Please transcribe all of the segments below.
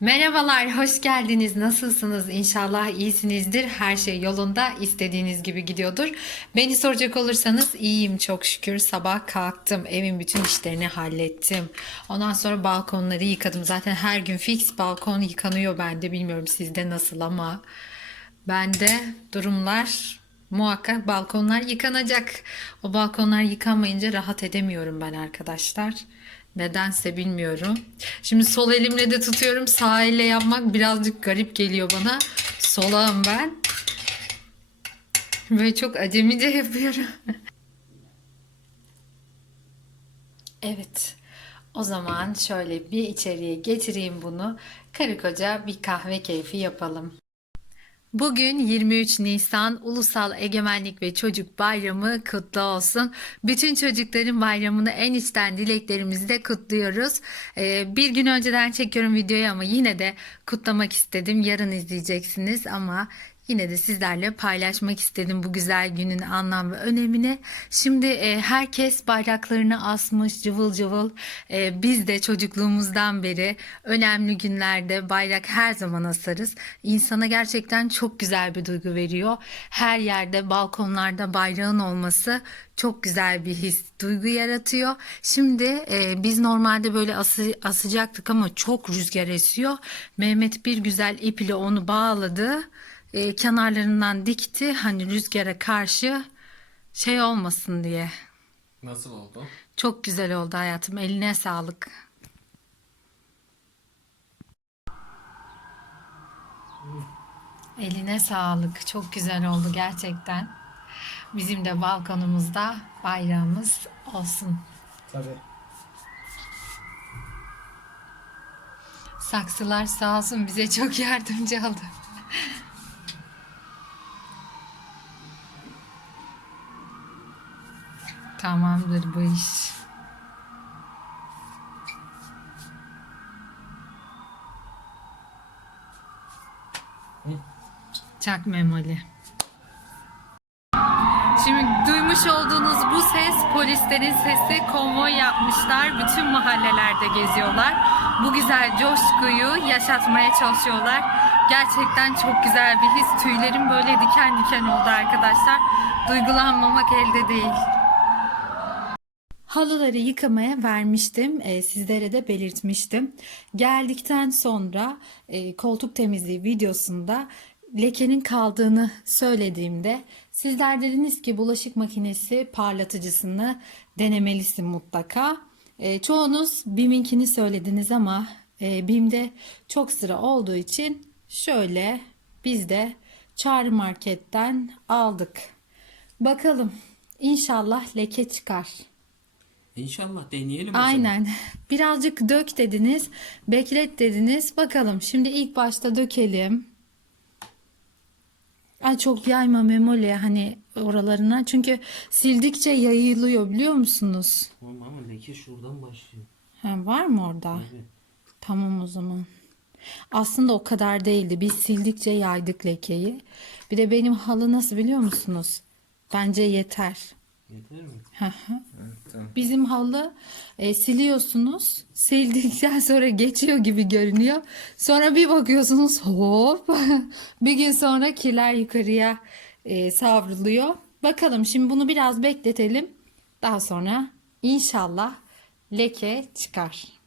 Merhabalar, hoş geldiniz. Nasılsınız? İnşallah iyisinizdir. Her şey yolunda, istediğiniz gibi gidiyordur. Beni soracak olursanız iyiyim çok şükür. Sabah kalktım, evin bütün işlerini hallettim. Ondan sonra balkonları yıkadım. Zaten her gün fix balkon yıkanıyor bende. Bilmiyorum sizde nasıl ama bende durumlar muhakkak balkonlar yıkanacak. O balkonlar yıkanmayınca rahat edemiyorum ben arkadaşlar. Nedense bilmiyorum. Şimdi sol elimle de tutuyorum. Sağ elle yapmak birazcık garip geliyor bana. Solağım ben. Böyle çok acemice yapıyorum. Evet. O zaman şöyle bir içeriye getireyim bunu. Karı koca bir kahve keyfi yapalım. Bugün 23 Nisan Ulusal Egemenlik ve Çocuk Bayramı kutlu olsun. Bütün çocukların bayramını en içten dileklerimizi de kutluyoruz. Ee, bir gün önceden çekiyorum videoyu ama yine de kutlamak istedim. Yarın izleyeceksiniz ama Yine de sizlerle paylaşmak istedim bu güzel günün anlam ve önemini. Şimdi e, herkes bayraklarını asmış cıvıl cıvıl. E, biz de çocukluğumuzdan beri önemli günlerde bayrak her zaman asarız. İnsana gerçekten çok güzel bir duygu veriyor. Her yerde balkonlarda bayrağın olması çok güzel bir his, duygu yaratıyor. Şimdi e, biz normalde böyle ası, asacaktık ama çok rüzgar esiyor. Mehmet bir güzel ip ile onu bağladı e, kenarlarından dikti hani rüzgara karşı şey olmasın diye. Nasıl oldu? Çok güzel oldu hayatım. Eline sağlık. Eline sağlık. Çok güzel oldu gerçekten. Bizim de balkonumuzda bayrağımız olsun. Tabii. Saksılar sağ olsun bize çok yardımcı oldu. Tamamdır bu iş. Çak memoli. Şimdi duymuş olduğunuz bu ses polislerin sesi konvoy yapmışlar. Bütün mahallelerde geziyorlar. Bu güzel coşkuyu yaşatmaya çalışıyorlar. Gerçekten çok güzel bir his. Tüylerim böyle diken diken oldu arkadaşlar. Duygulanmamak elde değil. Halıları yıkamaya vermiştim. E, sizlere de belirtmiştim. Geldikten sonra e, koltuk temizliği videosunda lekenin kaldığını söylediğimde sizler dediniz ki bulaşık makinesi parlatıcısını denemelisin mutlaka. E, çoğunuz BİM'inkini söylediniz ama e, BİM'de çok sıra olduğu için şöyle biz de Çağrı Market'ten aldık. Bakalım inşallah leke çıkar. İnşallah deneyelim o. Aynen. Birazcık dök dediniz, beklet dediniz. Bakalım şimdi ilk başta dökelim. Ay çok yayma memoli hani oralarına. Çünkü sildikçe yayılıyor biliyor musunuz? Tamam ama leke şuradan başlıyor. Ha, var mı orada? Evet. Tamam o zaman. Aslında o kadar değildi. Biz sildikçe yaydık lekeyi. Bir de benim halı nasıl biliyor musunuz? Bence yeter. Yeter mi? Hı. tamam. Bizim halı e, siliyorsunuz. Sildikten sonra geçiyor gibi görünüyor. Sonra bir bakıyorsunuz hop bir gün sonra kirler yukarıya e, savruluyor. Bakalım şimdi bunu biraz bekletelim. Daha sonra inşallah leke çıkar.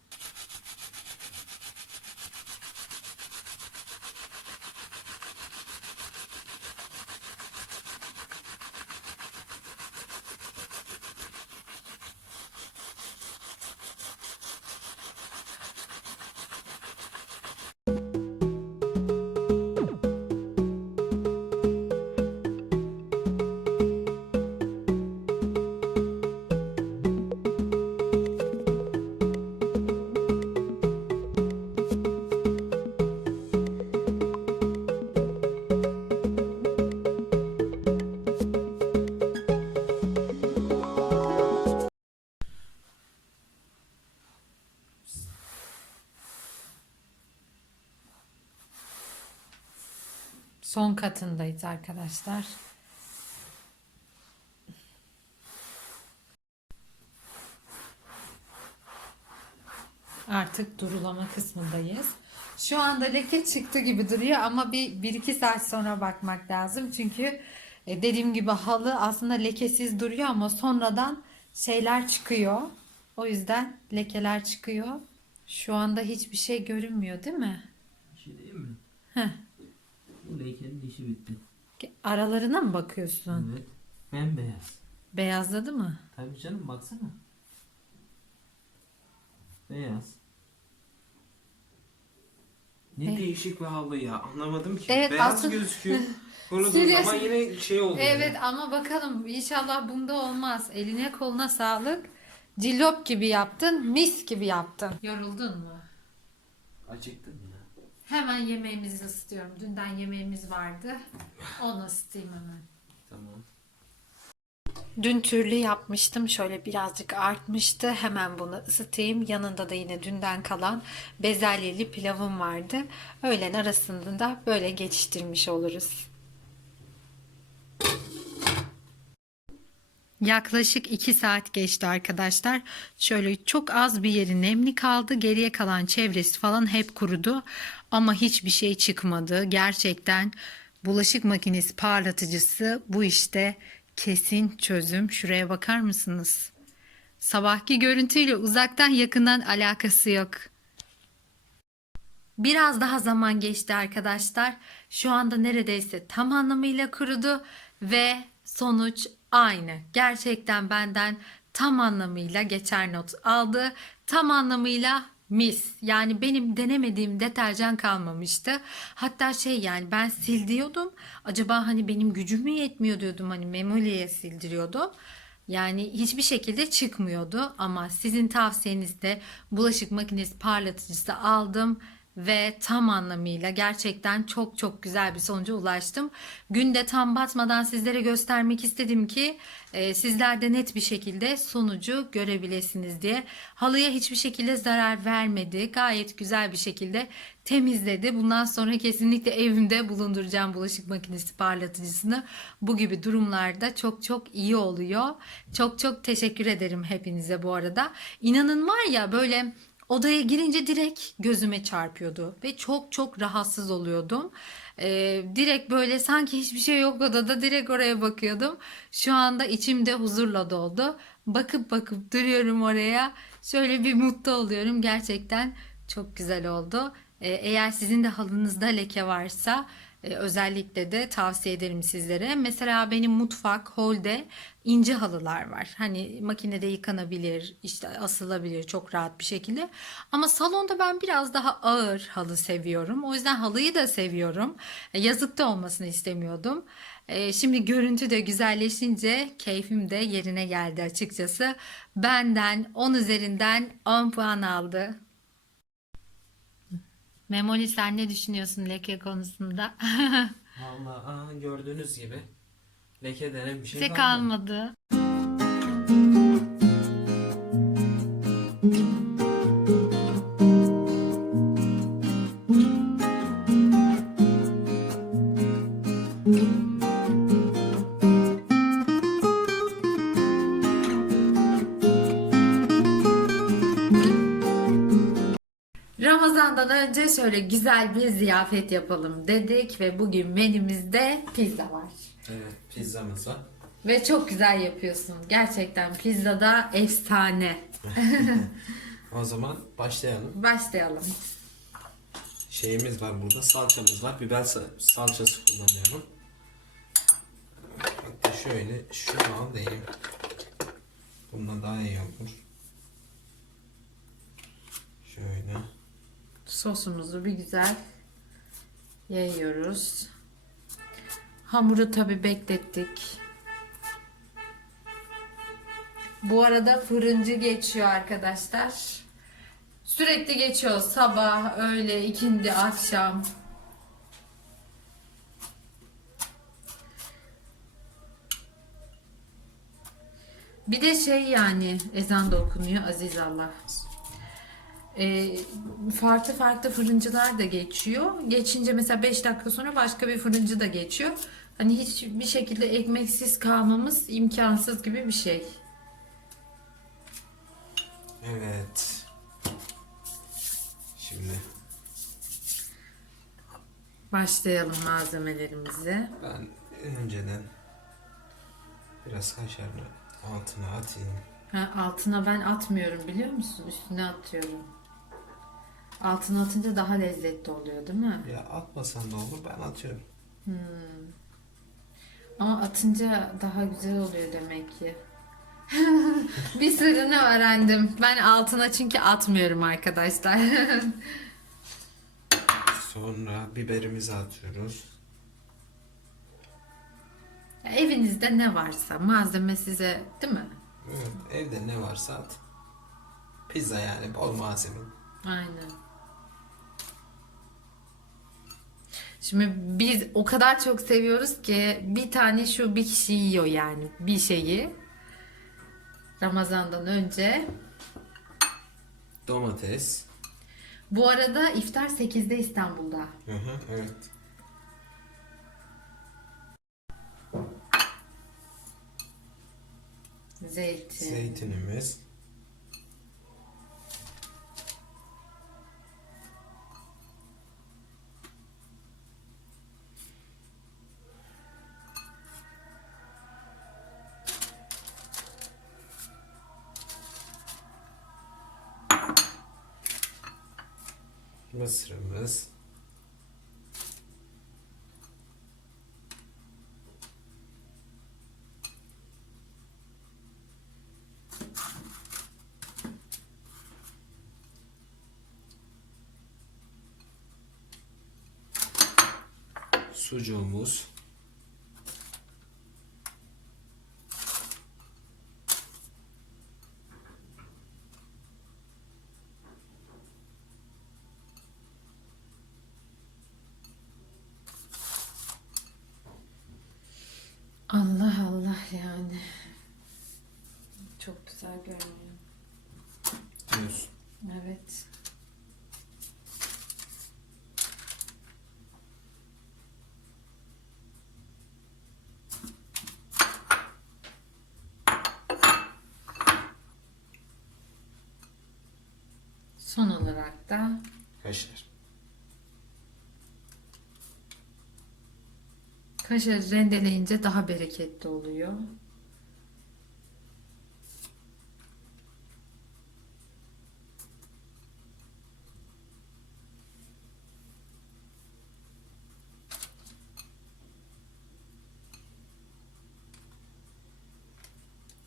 Son katındayız arkadaşlar. Artık durulama kısmındayız. Şu anda leke çıktı gibi duruyor ama bir 1-2 saat sonra bakmak lazım. Çünkü e, dediğim gibi halı aslında lekesiz duruyor ama sonradan şeyler çıkıyor. O yüzden lekeler çıkıyor. Şu anda hiçbir şey görünmüyor değil mi? Bir şey değil mi? Heh. Bu lekenin işi bitti. Aralarına mı bakıyorsun? Evet. Bembeyaz. Beyazladı mı? Tabii canım baksana. Beyaz. Ne Evet. Değişik bir halı ya. Anlamadım ki. Evet, Beyaz aslında- gözüküyor. Siliyorsun. ama yine şey oldu. Evet ama bakalım inşallah bunda olmaz. Eline koluna sağlık. Cillop gibi yaptın, mis gibi yaptın. Yoruldun mu? Acıktın mı? Hemen yemeğimizi ısıtıyorum. Dünden yemeğimiz vardı. Onu ısıtayım hemen. Tamam. Dün türlü yapmıştım. Şöyle birazcık artmıştı. Hemen bunu ısıtayım. Yanında da yine dünden kalan bezelyeli pilavım vardı. Öğlen arasında da böyle geçiştirmiş oluruz. Yaklaşık 2 saat geçti arkadaşlar. Şöyle çok az bir yeri nemli kaldı. Geriye kalan çevresi falan hep kurudu. Ama hiçbir şey çıkmadı. Gerçekten bulaşık makinesi parlatıcısı bu işte kesin çözüm. Şuraya bakar mısınız? Sabahki görüntüyle uzaktan yakından alakası yok. Biraz daha zaman geçti arkadaşlar. Şu anda neredeyse tam anlamıyla kurudu ve sonuç aynı. Gerçekten benden tam anlamıyla geçer not aldı. Tam anlamıyla mis. Yani benim denemediğim deterjan kalmamıştı. Hatta şey yani ben sil diyordum. Acaba hani benim gücüm mü yetmiyor diyordum. Hani memoliye sildiriyordum. Yani hiçbir şekilde çıkmıyordu ama sizin tavsiyenizde bulaşık makinesi parlatıcısı aldım ve tam anlamıyla gerçekten çok çok güzel bir sonuca ulaştım. Günde tam batmadan sizlere göstermek istedim ki e, sizler de net bir şekilde sonucu görebilirsiniz diye. Halıya hiçbir şekilde zarar vermedi. Gayet güzel bir şekilde temizledi. Bundan sonra kesinlikle evimde bulunduracağım bulaşık makinesi parlatıcısını. Bu gibi durumlarda çok çok iyi oluyor. Çok çok teşekkür ederim hepinize bu arada. İnanın var ya böyle Odaya girince direkt gözüme çarpıyordu ve çok çok rahatsız oluyordum. Ee, direkt böyle sanki hiçbir şey yok odada direkt oraya bakıyordum. Şu anda içimde huzurla doldu. Bakıp bakıp duruyorum oraya. Şöyle bir mutlu oluyorum. Gerçekten çok güzel oldu. Ee, eğer sizin de halınızda leke varsa e, özellikle de tavsiye ederim sizlere. Mesela benim mutfak, holde ince halılar var. Hani makinede yıkanabilir, işte asılabilir çok rahat bir şekilde. Ama salonda ben biraz daha ağır halı seviyorum. O yüzden halıyı da seviyorum. E, Yazık da olmasını istemiyordum. E, Şimdi görüntü de güzelleşince keyfim de yerine geldi açıkçası. Benden 10 üzerinden 10 puan aldı. Memoli sen ne düşünüyorsun leke konusunda? Vallahi gördüğünüz gibi leke denen bir şey Bize kalmadı. kalmadı. Ramazan'dan önce şöyle güzel bir ziyafet yapalım dedik ve bugün menümüzde pizza var. Evet pizzamız var. Ve çok güzel yapıyorsun. Gerçekten pizzada efsane. O zaman başlayalım. Başlayalım. Şeyimiz var burada salçamız var. Biber sa- salçası kullanıyorum. Hatta şöyle şunu al diyeyim. Bununla daha iyi olur. Şöyle. Sosumuzu bir güzel yayıyoruz. Hamuru tabi beklettik. Bu arada fırıncı geçiyor arkadaşlar. Sürekli geçiyor sabah, öğle, ikindi, akşam. Bir de şey yani ezan da okunuyor aziz Allah. Ee, farklı farklı fırıncılar da geçiyor. Geçince mesela 5 dakika sonra başka bir fırıncı da geçiyor. Hani hiçbir şekilde ekmeksiz kalmamız imkansız gibi bir şey. Evet. şimdi. Başlayalım malzemelerimizi. Ben önceden biraz kaşarını altına atayım. Ha, altına ben atmıyorum biliyor musun? Üstüne atıyorum. Altına atınca daha lezzetli oluyor değil mi? Ya atmasan da olur ben atıyorum. Ama atınca daha güzel oluyor demek ki. bir sırrını öğrendim. Ben altına çünkü atmıyorum arkadaşlar. Sonra biberimizi atıyoruz. Evinizde ne varsa malzeme size değil mi? Evet, evde ne varsa at. Pizza yani bol malzeme. Aynen. Şimdi biz o kadar çok seviyoruz ki bir tane şu bir kişi yiyor yani bir şeyi. Ramazan'dan önce. Domates. Bu arada iftar 8'de İstanbul'da. Hı hı, evet. Zeytin. Zeytinimiz. Mısırımız. Sucuğumuz. Allah Allah yani. Çok güzel görünüyor. diyorsun. Evet. Son olarak da kaşarı rendeleyince daha bereketli oluyor.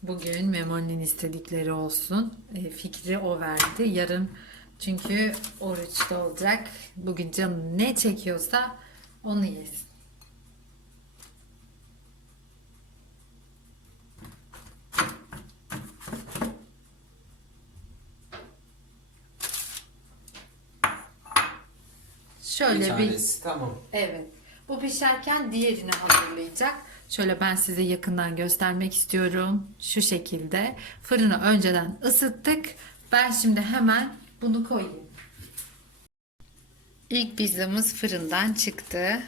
Bugün Memoli'nin istedikleri olsun. E, fikri o verdi. Yarın çünkü oruçta olacak. Bugün canı ne çekiyorsa onu yesin. Tanesi tamam. Evet. Bu pişerken diğerini hazırlayacak. Şöyle ben size yakından göstermek istiyorum. Şu şekilde. Fırını önceden ısıttık. Ben şimdi hemen bunu koyayım. İlk pizzamız fırından çıktı.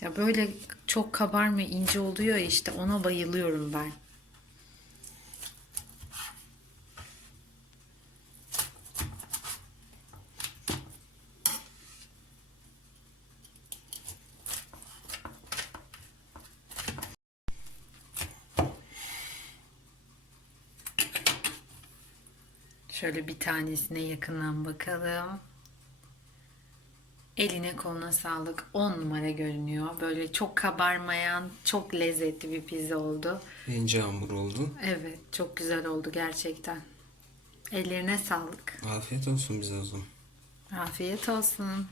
Ya böyle çok kabarma ince oluyor işte ona bayılıyorum ben. Şöyle bir tanesine yakından bakalım. Eline koluna sağlık. 10 numara görünüyor. Böyle çok kabarmayan, çok lezzetli bir pizza oldu. İnce hamur oldu. Evet, çok güzel oldu gerçekten. Ellerine sağlık. Afiyet olsun bize o zaman. Afiyet olsun.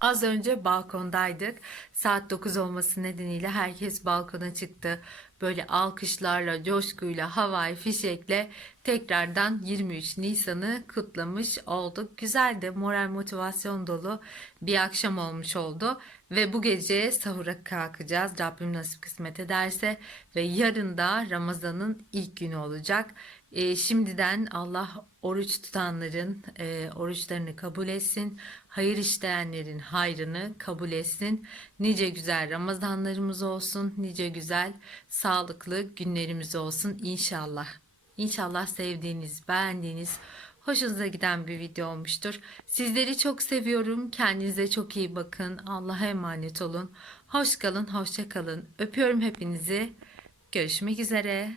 Az önce balkondaydık. Saat 9 olması nedeniyle herkes balkona çıktı. Böyle alkışlarla, coşkuyla, havai fişekle tekrardan 23 Nisan'ı kutlamış olduk. Güzel de moral motivasyon dolu bir akşam olmuş oldu. Ve bu gece sahura kalkacağız. Rabbim nasip kısmet ederse. Ve yarın da Ramazan'ın ilk günü olacak. Ee, şimdiden Allah oruç tutanların e, oruçlarını kabul etsin. Hayır işleyenlerin hayrını kabul etsin. Nice güzel Ramazanlarımız olsun. Nice güzel sağlıklı günlerimiz olsun inşallah. İnşallah sevdiğiniz, beğendiğiniz, hoşunuza giden bir video olmuştur. Sizleri çok seviyorum. Kendinize çok iyi bakın. Allah'a emanet olun. Hoş kalın, hoşça kalın. Öpüyorum hepinizi. Görüşmek üzere.